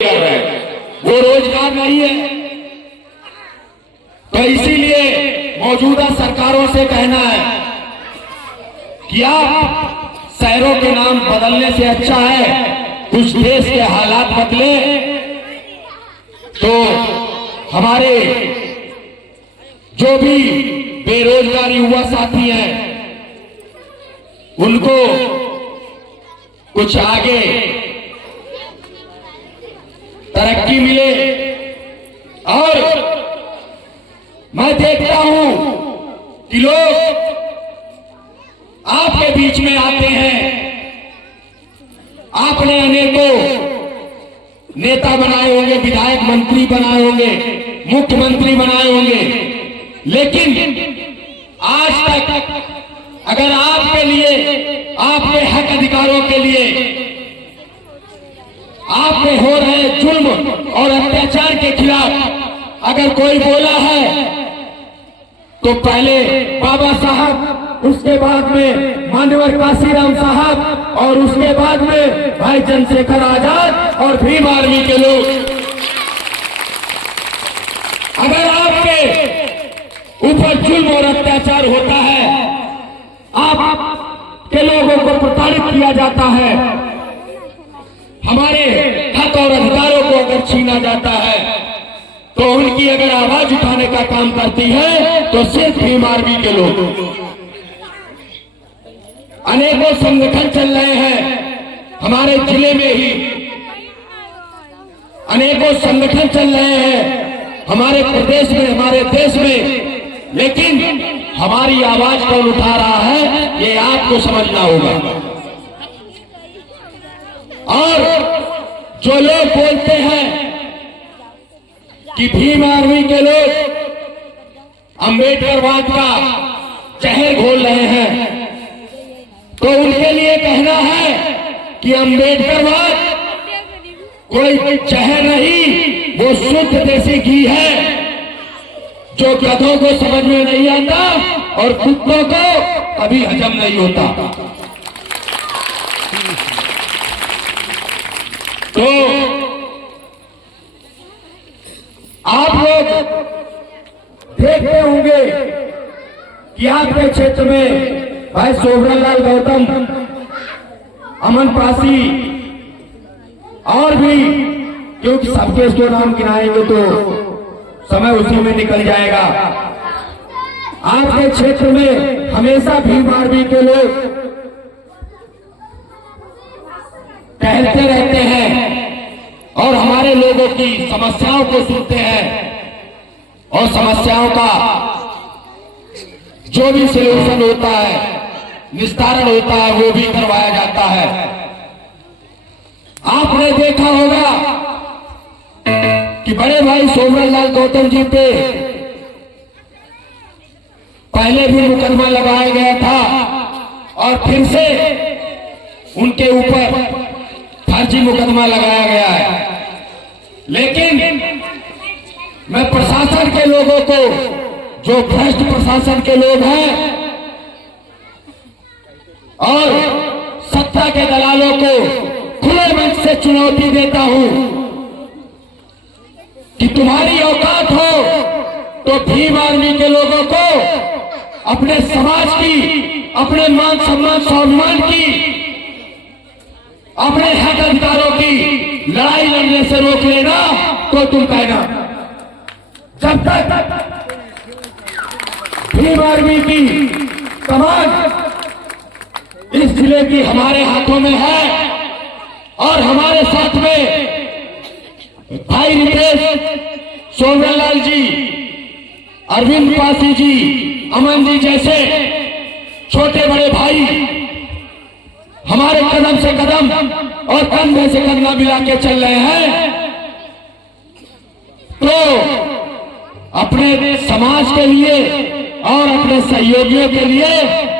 वो रोजगार नहीं है। तो इसीलिए मौजूदा सरकारों से कहना है कि आप शहरों के नाम बदलने से अच्छा है कुछ देश के हालात बदले तो हमारे जो भी बेरोजगार युवा साथी हैं उनको कुछ आगे तरक्की मिले। और मैं देखता हूं कि लोग आपके बीच में आते हैं, आपने अनेकों नेता बनाए होंगे, विधायक मंत्री बनाए होंगे, मुख्यमंत्री बनाए होंगे, लेकिन आज तक अगर आपके लिए, आपके हक अधिकारों के लिए, आप पे हो रहे जुल्म और अत्याचार के खिलाफ अगर कोई बोला है तो पहले बाबा साहब, उसके बाद में मान्यवर काशीराम साहब और उसके बाद में भाई चंद्रशेखर आजाद और भीम आर्मी के लोग। अगर आपके ऊपर जुल्म और अत्याचार होता है, आप के लोगों को प्रताड़ित किया जाता है, हमारे हक और अधिकारों को अगर छीना जाता है तो उनकी अगर आवाज उठाने का काम करती है तो सिर्फ भीम आर्मी के लोग। अनेकों संगठन चल रहे हैं हमारे जिले में ही, अनेकों संगठन चल रहे हैं हमारे प्रदेश में, हमारे देश में, लेकिन हमारी आवाज कौन उठा रहा है ये आपको समझना होगा। और जो लोग बोलते हैं कि भीम आर्मी के लोग अंबेडकरवाद का जहर घोल रहे हैं, तो उनके लिए कहना है कि अंबेडकरवाद कोई जहर नहीं, वो शुद्ध देसी घी है जो गधों को समझ में नहीं आता और कुत्तों को कभी हजम नहीं होता। तो आप लोग देखते होंगे कि आपके क्षेत्र में भाई सोभरलाल गौतम, अमन पासी और भी, क्योंकि सबके इसको नाम गिनाएंगे तो समय उसी में निकल जाएगा। आपके क्षेत्र में हमेशा भीम आर्मी के लोग टहलते रहते हैं और हमारे लोगों की समस्याओं को सुनते हैं और समस्याओं का जो भी सलूशन होता है, निस्तारण होता है, वो भी करवाया जाता है। आपने देखा होगा कि बड़े भाई सोभरलाल गौतम जी पे पहले भी मुकदमा लगाया गया था और फिर से उनके ऊपर फर्जी मुकदमा लगाया गया है। लेकिन मैं प्रशासन के लोगों को, जो भ्रष्ट प्रशासन के लोग हैं और सत्ता के दलालों को खुले मंच से चुनौती देता हूं कि तुम्हारी औकात हो तो भीम आर्मी के लोगों को अपने समाज की, अपने मान सम्मान स्वाभिमान की, अपने हक अधिकारों की लड़ाई लड़ने से रोक लेना तो तुम कहना। जब तक भीम आर्मी की कमान इस जिले की हमारे हाथों में है और हमारे साथ में भाई रितेश, सोभरलाल जी, अरविंद पासी जी, अमन जी जैसे छोटे बड़े भाई हमारे कदम से कदम और कंधे से कंधा मिला के चल रहे हैं, तो अपने समाज के लिए और अपने सहयोगियों के लिए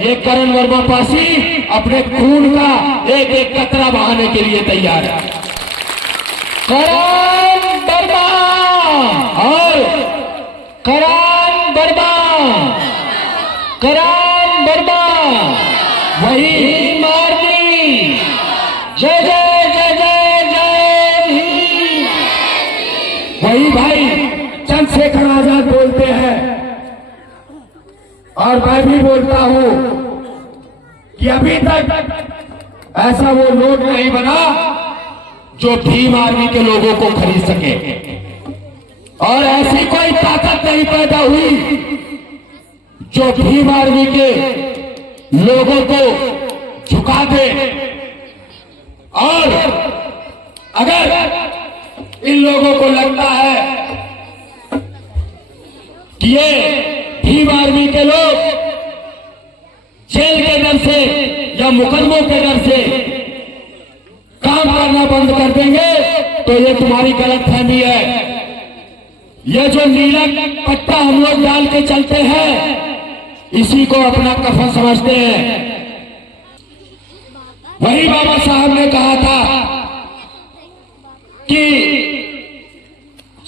ये करण वर्मा पासी अपने खून का एक एक कतरा बहाने के लिए तैयार है। करण वर्मा और करण वर्मा, करण वर्मा वही मार्गी। जय जय जय जय जय भीम। चंद्रशेखर आजाद बोलते हैं और मैं भी बोलता हूं कि अभी तक ऐसा वो नोट नहीं बना जो भीम आर्मी के लोगों को खरीद सके, और ऐसी कोई ताकत नहीं पैदा हुई जो भीम आर्मी के लोगों को झुका दे। और अगर इन लोगों को लगता है कि ये भीम आर्मी के लोग जेल के डर से या मुकदमों के डर से काम करना बंद कर देंगे, तो ये तुम्हारी गलतफहमी है। ये जो नीला पट्टा हम लोग डाल के चलते हैं, इसी को अपना कफन समझते हैं। वही बाबा साहब ने कहा था कि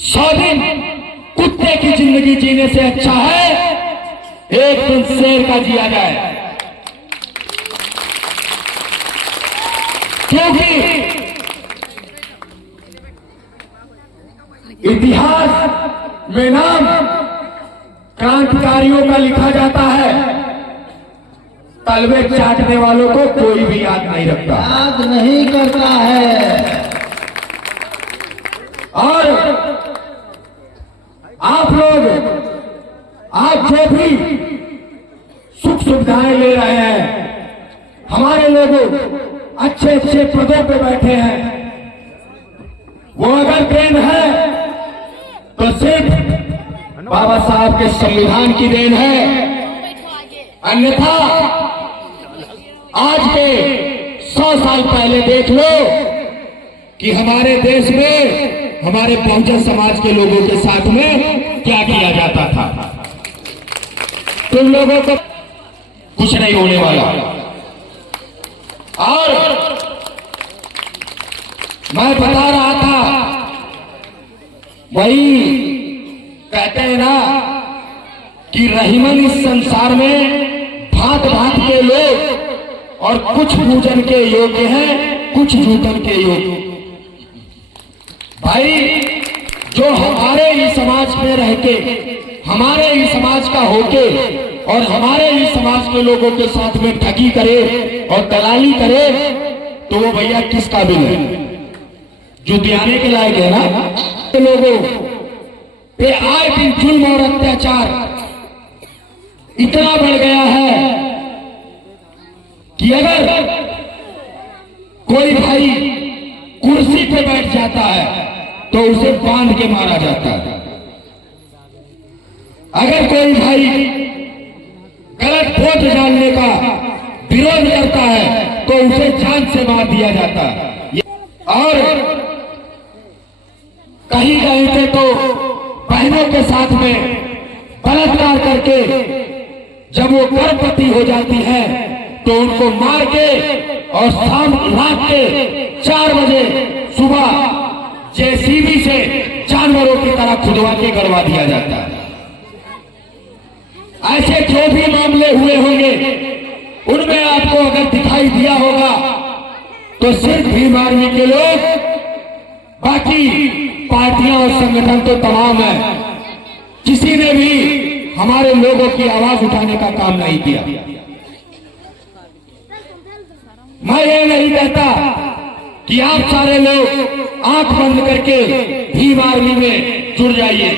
100 दिन कुत्ते की जिंदगी जीने से अच्छा है एक दिन शेर का जिया जाए, क्योंकि इतिहास में नाम क्रांतिकारियों का लिखा जाता है, तलवे चाटने वालों को कोई भी याद नहीं रखता, याद नहीं करता है। और आप लोग आज जो भी सुख सुविधाएं ले रहे हैं, हमारे लोग अच्छे अच्छे पदों पे बैठे हैं, वो अगर देन है तो सिर्फ बाबा साहब के संविधान की देन है। अन्यथा आज के 100 साल पहले देख लो कि हमारे देश में हमारे बहुजन समाज के लोगों के साथ में क्या किया जाता था। तुम लोगों को कुछ नहीं होने वाला। और मैं बता रहा था, वही कहते हैं ना कि रहीमन इस संसार में भांत भांत के लोग, और कुछ पूजन के योग्य हैं, कुछ जूतन के योग्य। भाई जो हमारे ही समाज में रह के, हमारे ही समाज का होके और हमारे ही समाज के लोगों के साथ में ठगी करे और दलाली करे, तो वो भैया किस काबिल है? जुटियाने के लायक है ना। लोगों पे आए दिन जुल्म और अत्याचार इतना बढ़ गया है कि अगर कोई भाई कुर्सी पे बैठ जाता है तो उसे बांध के मारा जाता है। अगर कोई भाई गलत वोट डालने का विरोध करता है तो उसे जान से मार दिया जाता है। और कहीं कहीं पे तो बहनों के साथ में बलात्कार करके जब वो गर्भवती हो जाती है तो उनको मार के और शाम रात के 4 बजे सुबह जेसीबी से जानवरों की तरह खुदवा के गड़वा दिया जाता है। ऐसे जो भी मामले हुए होंगे उनमें आपको अगर दिखाई दिया होगा तो सिर्फ भीम आर्मी के लोग, बाकी पार्टियां और संगठन तो तमाम है, किसी ने भी हमारे लोगों की आवाज उठाने का काम नहीं किया। मैं ये नहीं कहता कि आप सारे लोग आंख बंद करके भीम आर्मी में जुड़ जाइए।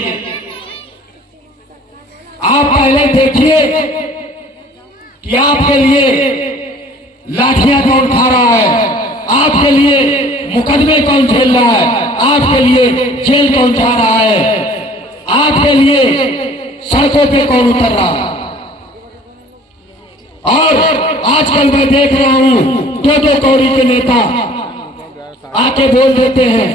आप पहले देखिए कि आपके लिए लाठियां कौन खा रहा है, आपके लिए मुकदमे कौन झेल रहा है, आपके लिए जेल कौन जा रहा है, आपके लिए सड़कों पे कौन उतर रहा है। और आजकल मैं देख रहा हूं 2-2 कौड़ी के नेता आके बोल देते हैं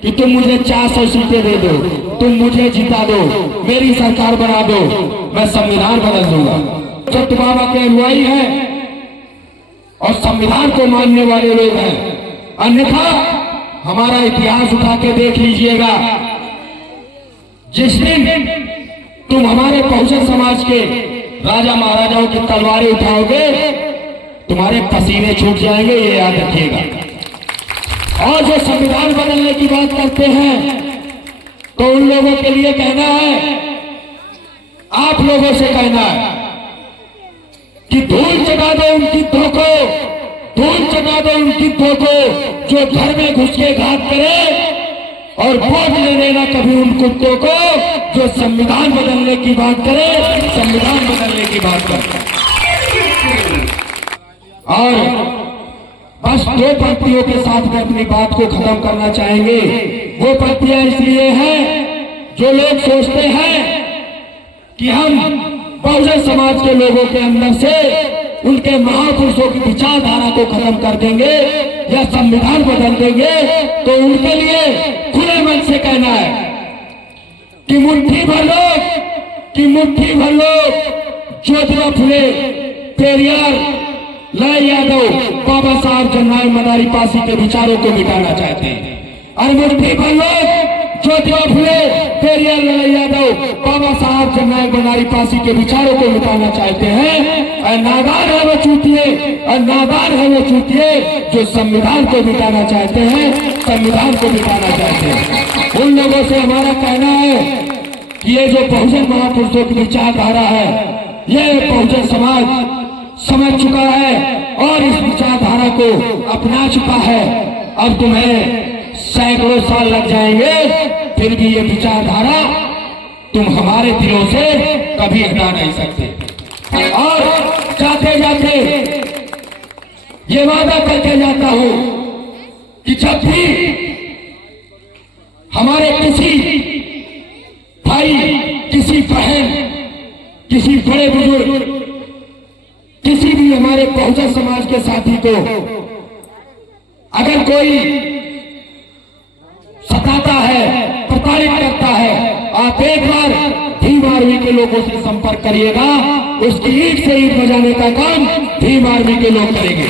कि तुम मुझे 400 सीटें दे दो, तुम मुझे जिता दो, मेरी सरकार बना दो, मैं संविधान बदल दूंगा। जो बाबा के अनुयायी हैं और संविधान को मानने वाले लोग हैं। अन्यथा हमारा इतिहास उठा के देख लीजिएगा, जिस दिन तुम हमारे बहुजन समाज के राजा महाराजाओं की तलवारें उठाओगे तुम्हारे पसीने छूट जाएंगे, ये याद रखिएगा। और जो संविधान बदलने की बात करते हैं तो उन लोगों के लिए कहना है, आप लोगों से कहना है कि धूल चढ़ा दो उन गिद्धों को, धूल चढ़ा दो उन गिद्धों को जो घर में घुस के घात करे, और वोट नहीं देना कभी उन कुत्तों को जो संविधान बदलने की बात करे, संविधान बदलने की बात करे। और बस दो पंक्तियों के साथ में अपनी बात को खत्म करना चाहेंगे। वो पंक्तियां इसलिए हैं जो लोग सोचते हैं कि हम बहुजन समाज के लोगों के अंदर से उनके महापुरुषों की विचारधारा को खत्म कर देंगे या संविधान बदल देंगे, तो उनके लिए खुले मन से कहना है कि मुट्ठी भर लोग ज्योतिबा फुले, पेरियार, लाल यादव, बाबा साहब जननायक मदारी पासी के विचारों को मिटाना चाहते हैं। और मुट्ठी भर लोग ज्योतिबा फुले, पेरियार, लाल यादव, बाबा साहब जननायक मदारी पासी के विचारों को मिटाना चाहते हैं। और नादान है वो चूतिए, और नादान है वो चूतिए जो संविधान को मिटाना चाहते हैं, संविधान को मिटाना चाहते हैं। उन लोगों से हमारा कहना है कि ये जो बहुजन महापुरुषों की विचारधारा है, ये बहुजन समाज समझ चुका है और इस विचारधारा को अपना चुका है। अब तुम्हें सैकड़ों साल लग जाएंगे, फिर भी ये विचारधारा तुम हमारे दिलों से कभी हटा नहीं सकते। और जाते जाते ये वादा करके जाता हूं कि जब भी हमारे किसी भाई, किसी बहन, किसी बड़े बुजुर्ग, किसी भी हमारे बहुजन समाज के साथी को अगर कोई सताता है, प्रताड़ित करता है, आप एक बार भीम आर्मी के लोगों से संपर्क करिएगा। उसकी ईंट से ईंट बजाने का काम भीम आर्मी के लोग करेंगे।